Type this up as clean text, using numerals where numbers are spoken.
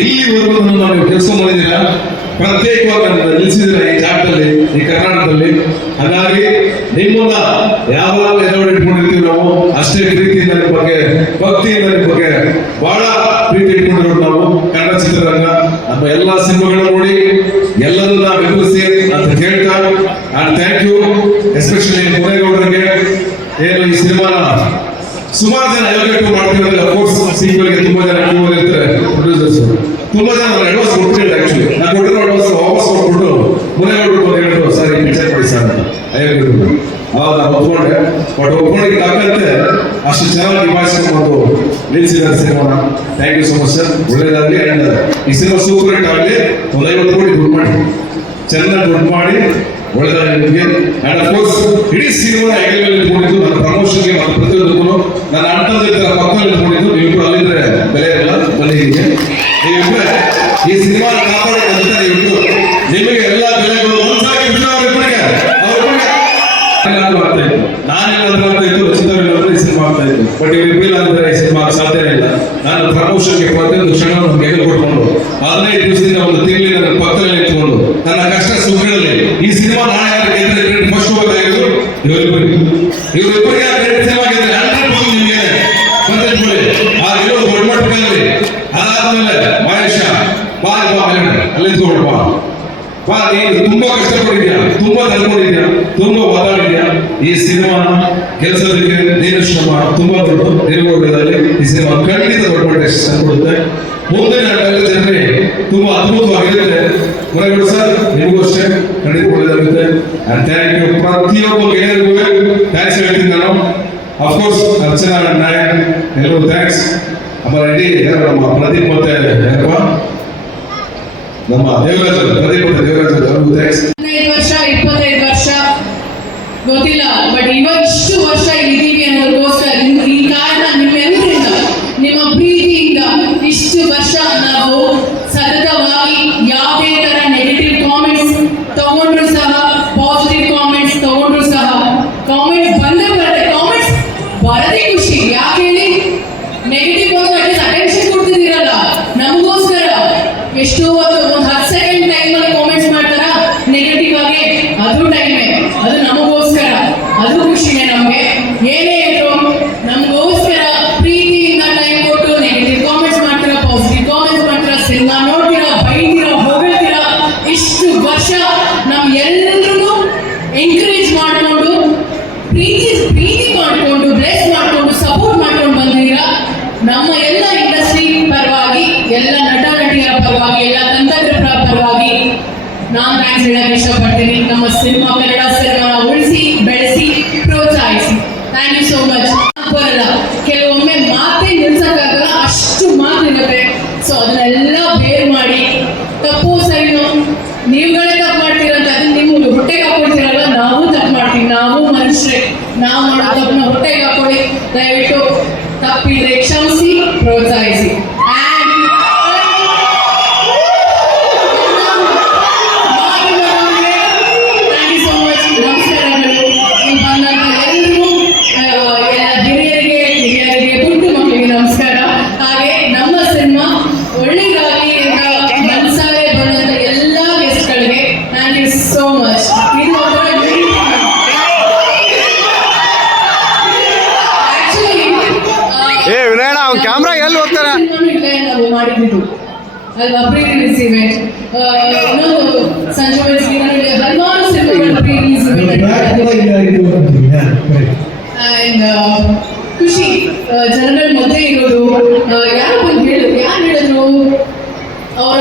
ಇಲ್ಲಿವರೆಗೂ ನೀವು ಕೆಲಸ ಮಾಡಿದ್ದೀರಾ, ಪ್ರತ್ಯೇಕವಾಗಿ ನಿಲ್ಲಿಸಿದ್ದೀರಾ ಈ ಜಾಗದಲ್ಲಿ, ಈ ಕರ್ನಾಟಕದಲ್ಲಿ. ಹಾಗಾಗಿ ನಿಮ್ಮನ್ನ ಯಾವಾಗ ಎದುರು ಇಟ್ಕೊಂಡಿರ್ತೀವಿ ನಾವು, ಅಷ್ಟೇ ಪ್ರೀತಿಯಿಂದ ನಿಮ್ಮ ಬಗ್ಗೆ, ಭಕ್ತಿಯಿಂದ ನಿಮ್ಮ ಬಗ್ಗೆ ಬಹಳ ಪ್ರೀತಿ ಇಟ್ಕೊಂಡಿರೋ ನಾವು. ಕನ್ನಡ ಚಿತ್ರರಂಗ ನಮ್ಮ ಎಲ್ಲಾ ಸಿನಿಮಾಗಳು ನೋಡಿ ಎಲ್ಲರನ್ನ ಬೆಂಬಲಿಸಿ ಅಂತ ಹೇಳ್ತಾ, ಅಂಡ್ ಥ್ಯಾಂಕ್ ಯು ಎಸ್ಪೆಷಲಿ ಮುನೇಗೌಡರಿಗೆ. ಏನು ಈ ಸಿನಿಮಾನ ಸುಮಾರು ಜನ ಅಯೋಗ್ಯ ಮಾಡ್ತಿದ್ದಾರೆ. ಅಫ್ಕೋರ್ಸ್ ಸೀಕ್ವೆಲ್ಗೆ ತುಂಬಾ ಜನ ಕ್ಯೂ ಇರ್ತಾರೆ, ಪ್ರೊಡ್ಯೂಸರ್ಸ್ ತುಂಬಾ ಜನ ಅಡ್ವಾನ್ಸ್ ಕೊಟ್ಟಿದ್ದಾರೆ. ಆಕ್ಚುಲಿ ನಾನು ಕೊಟ್ಟಿರೋ ಅಡ್ವಾನ್ಸ್ ವಾಪಸ್ ಕೊಟ್ಬಿಟ್ಟು ಮುನೇಗೌಡರು ಹೇಳಿದ್ರು, ಸರ್ ಈ ಪಿಕ್ಚರ್ ಮಾಡಿ ಸರ್ ಅಯೋಗ್ಯರು. ಅವಾಗ ನಾನು ಒಪ್ಕೊಂಡೆ. ಬಟ್ ಒಪ್ಕೊಂಡಿಗೆ ತಕ್ಕಂತೆ ಅಷ್ಟು ಚೆನ್ನಾಗಿ ನಿಭಾಯಿಸ್ಕೊಂಡು ನಿಲ್ಲಿಸಿದ್ದಾರೆ ಸಿನಿಮಾನ. Thank you so much sir, ಒಳ್ಳೇದಾಗಲಿ. ಅಂಡ್ ಈ ಸಿನಿಮಾ ಸೂಪರ್ ಹಿಟ್ ಆಗಲಿ. ಒಂದು 50 ಕೋಟಿ ದುಡ್ಡು ಮಾಡಿ, ಚೆನ್ನಾಗಿ ದುಡ್ಡು ಮಾಡಿ, ಒಳ್ಳೆದಾಗಲಿ ನಿಮಗೆ. ಅಂಡ್ ಅಫ್ಕೋರ್ಸ್ ಇಡೀ ಸಿನಿಮಾ ಹೆಗಲಲ್ಲಿ ಇಟ್ಕೊಂಡಿದ್ದು ನನ್ನ ಪ್ರಮೋಷನ್ಗೆ ಮತ್ತು ಪ್ರತಿಯೊಂದಕ್ಕೂ ನನ್ನ ಅಣ್ಣಂದಿರ ಪಕ್ಕದಲ್ಲಿ ಇಟ್ಕೊಂಡಿದ್ದು. ನೀವಿಬ್ರು ಅಲ್ಲಿದ್ರೆ ಬೆಲೆ ಇರಲ್ಲ, ಬನ್ನಿ ಹೀಗೆ ನೀವಿಬ್ರೆ ಈ ಸಿನಿಮಾ ಕಾಪಾಡಿದಂತ ನೀವಿಬ್ರು, ನಿಮಗೆ ಎಲ್ಲ ಬೆಲೆಗಳು ಒಂದಾಗಿ ಆಗ್ತಾ ಇತ್ತು. ನಾನೇನಾದ್ರೂ ಆಗ್ತಾ ಇತ್ತು, ರಚಿತವಿಲ್ಲ ಈ ಸಿನಿಮಾ ಆಗ್ತಾ ಇತ್ತು. ಬಟ್ ಇವರಿಬ್ರಿಲ್ಲ ಅಂದ್ರೆ ಈ ಸಿನಿಮಾ ಸಾಧ್ಯನೇ ಇಲ್ಲ. ನಾನು ಪ್ರಮೋಷನ್ಗೆ ಪ್ರತಿಯೊಂದು ಕ್ಷಣ ಹೆಗಲು ಕೊಟ್ಕೊಂಡು 15 ದಿವಸದಿಂದ ಒಂದು ತಿಂಗಳಿಗೆ ನನ್ನ ಪಕ್ಕದಲ್ಲಿ ನಿಂತ್ಕೊಂಡು ನನ್ನ ಕಷ್ಟ ಸುಖಗಳಲ್ಲಿ ಈ ಸಿನಿಮಾ ನಾಳೆ ಫಸ್ಟ್ ಹೋಗಬೇಕಾಗಿದ್ದು ಇವರಿಬ್ಬರಿಗೆ ಸಿನಿಮಾ ಗೆದ್ರೆ 100% ನಿಮಗೆ ಬಂದಿಟ್ಕೊಳ್ಳಿ. ಆಗಿರೋದು ದೊಡ್ಡ ಮಟ್ಟದಲ್ಲಿ. ಅದಾದ್ಮೇಲೆ ಮಹೇಶ ಬಾ ಅಲ್ಲಿ ತಗೊಳ್ಬಾ ಬಾ, ನೀನು ತುಂಬಾ ಕಷ್ಟಪಟ್ಟಿದ್ಯಾ, ತುಂಬಾ ತಳ್ಕೊಂಡಿದ್ಯಾ, ತುಂಬಾ ಮಾತಾಡಿದ್ಯಾ. ಈ ಸಿನಿಮಾ ಕೆಲಸದಕ್ಕೆ ನೀನು ಶ್ರಮ ತುಂಬಾ ದೊಡ್ಡ ನಿರ್ವಹಣೆಯಲ್ಲಿ ಈ ಸಿನಿಮಾ ಖಂಡಿತ ದೊಡ್ಡ ಮಟ್ಟ ಕೊಡುತ್ತೆ. ಮುಂದಿನ ಜನರೇ ತುಂಬಾ ಅದ್ಭುತವಾಗಿರುತ್ತೆ. ಮುನೇಗೌಡ ಸರ್ ನಿಮಗೂ ಅಷ್ಟೇ ಖಂಡಿತ ಒಳ್ಳೆದಾಗುತ್ತೆ. ಅಂಡ್ ಥ್ಯಾಂಕ್ ಯು ಪ್ರತಿಯೊಬ್ಬ ಗೆಳೆಯರಿಗೂ ಥ್ಯಾಂಕ್ಸ್ ಹೇಳ್ತೀನಿ ನಾನು. ಅಫ್ಕೋರ್ಸ್ ಅರ್ಚನಾ ನಾಯಕ್ ಎಲ್ಲರೂ ಥ್ಯಾಂಕ್ಸ್. ಆಮೇಲೆ ಇಡೀ ನಮ್ಮ ಪ್ರದೀಪ್ ಮತ್ತೆ ಯಾರಪ್ಪ ನಮ್ಮ ದೇವರಾಜ್ ಪ್ರದೀಪ್ ಮತ್ತೆ ದೇವರಾಜ್ ಅವ್ರಿಗೂ ಥ್ಯಾಂಕ್ಸ್. 15 ವರ್ಷ 25 ವರ್ಷ ಗೊತ್ತಿಲ್ಲ, ಬಟ್ ಇಷ್ಟು ವರ್ಷ ಇದ್ದೀವಿ ಅನ್ನೋದಕ್ಕೋಸ್ಕರ ಈ ಕಾರಣ ನಿಮ್ಮೆಲ್ಲರಿಂದ, ನಿಮ್ಮ ಪ್ರೀತಿಯಿಂದ ಇಷ್ಟು ವರ್ಷ ನಾವು ಸತತವಾಗಿ ಯಾವುದೇ ತರ ನೆಗೆಟಿವ್ ಕಾಮೆಂಟ್ಸ್ ತಗೊಂಡ್ರು ಸಹ, ಪಾಸಿಟಿವ್ ಕಾಮೆಂಟ್ಸ್ ತಗೊಂಡ್ರು ಸಹ, ಕಾಮೆಂಟ್ಸ್ ಬಂದೇ ಬರುತ್ತೆ. ಕಾಮೆಂಟ್ಸ್ ಬರದೇ ಖುಷಿ. ಯಾಕೆ ಹೇಳಿ, ನೆಗೆಟಿವ್ ಬಂದು ಅಟ್ಲೀಸ್ಟ್ ಅಟೆನ್ಷನ್ ಕೊಡ್ತಿದ್ದೀರಲ್ಲ ನಮಗೋಸ್ಕರ. ಎಷ್ಟೋ ಒಂದು 10 ಸೆಕೆಂಡ್ ಟೈಮಲ್ಲಿ ಕಾಮೆಂಟ್ಸ್ ಮಾಡ್ತಾರ ನೆಗೆಟಿವ್ ಆಗಿ, ಅದು ಟೈಮೇ, ಅದು ನಮಗೋಸ್ಕರ, ಅದು ಖುಷಿನೇ ನಮಗೆ. ಏನೇ ಇದ್ರು ನಮಗೋಸ್ಕರ ಪ್ರೀತಿಯಿಂದ ಟೈಮ್ ಕೊಟ್ಟು ನೆಗೆಟಿವ್ ಕಾಮೆಂಟ್ಸ್ ಮಾಡ್ತೀರಾ, ಪಾಸಿಟಿವ್ ಕಾಮೆಂಟ್ಸ್ ಮಾಡ್ತೀರಾ, ಸಿನಿಮಾ ನೋಡ್ತೀರಾ, ಬೈತೀರಾ, ಹೊಗಳ್ತೀರಾ. ಇಷ್ಟು ವರ್ಷ ನಮ್ ಎಲ್ಲರೂ ಎಂಕರೇಜ್ ಮಾಡಿಕೊಂಡು, ಪ್ರೀತಿ ಮಾಡಿಕೊಂಡು, ಬ್ಲೆಸ್ ಮಾಡಿಕೊಂಡು, ಸಪೋರ್ಟ್ ಮಾಡ್ಕೊಂಡು ಬಂದಿದ್ದೀರಾ. ನಮ್ಮ ಎಲ್ಲ ಇಂಡಸ್ಟ್ರಿ ಪರವಾಗಿ, ಎಲ್ಲ ನಟ ನಟಿಯರ ಪರವಾಗಿ, ಎಲ್ಲ ತಂತ್ರಜ್ಞರ ಪರವಾಗಿ ನಾನು ಥ್ಯಾಂಕ್ಸ್ ಹೇಳಕ್ಕೆ ಇಷ್ಟಪಡ್ತೀನಿ. ನಮ್ಮ ಸಿನಿಮಾ, ಕನ್ನಡ ಸಿನಿಮಾ ಉಳಿಸಿ, ಬೆಳೆಸಿ, ಪ್ರೋತ್ಸಾಹಿಸಿ. Thank you so much. ಬರಲ್ಲ, ಕೆಲವೊಮ್ಮೆ ಮಾತೇ ನಿಲ್ಸಕ್ಕಾಗಲ್ಲ, ಅಷ್ಟು ಮಾತಿರುತ್ತೆ. ಸೊ ಅದನ್ನೆಲ್ಲ ಬೇರ್ ಮಾಡಿ, ತಪ್ಪು ಸರಿನೋ ನೀವುಗಳೇ ತಪ್ಪು ಮಾಡ್ತೀರಂತ ಅದನ್ನ ನಿಮ್ಗೆ ಹೊಟ್ಟೆಗೆ ಹಾಕೊಳ್ತೀರಲ್ಲ, ನಾವು ತಪ್ಪು ಮಾಡ್ತೀವಿ. ನಾವು ಮನುಷ್ಯರೇ, ನಾವು ಮಾಡೋ ತಪ್ಪನ್ನ ಹೊಟ್ಟೆಗೆ ಹಾಕೊಳ್ಳಿ. ದಯವಿಟ್ಟು ತಪ್ಪಿದ್ರೆ ಕ್ಷಮಿಸಿ, ಪ್ರೋತ್ಸಾಹಿಸಿ. ಕ್ಯಾಮ್ರಾ ಎಲ್ಲಿ ಹೋಗ್ತಾರೆ ಮಾಡಿಬಿಟ್ಟು ಅಲ್ವಾ, ಪ್ರೀ ರಿಲೀಸ್ ಇವೆಂಟ್, ಇನ್ನೊಂದು ಸಂಜೆ ಹಲವಾರು ಸಿನಿಮಾಗಳ ಪ್ರೀ ರಿಲೀಸ್ ಇವೆಂಟ್. ಅಂಡ್ ಖುಷಿ ಜನಗಳ ಮಧ್ಯೆ ಇರೋದು. ಯಾರು ಹೇಳಿದ್ರು, ಅವರ